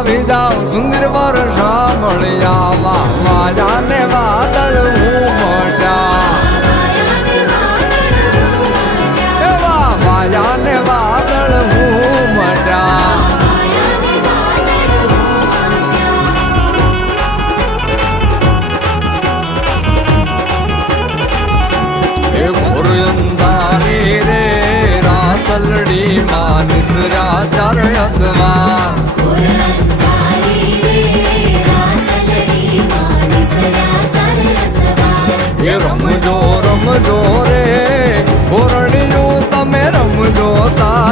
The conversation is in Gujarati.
આવી જાઉં સુંદર વર્ષા મળ્યા વાયા ને વાદળ ઉમટ્યા એવા વાયા ને વાદળ ઉમટ્યા એ ઘોર અંધારી રે રાતલડી માં નિસર્યા ચાર અસવાર એ રમજો રમજો રે ઘોરડિયું તમે રમજો સા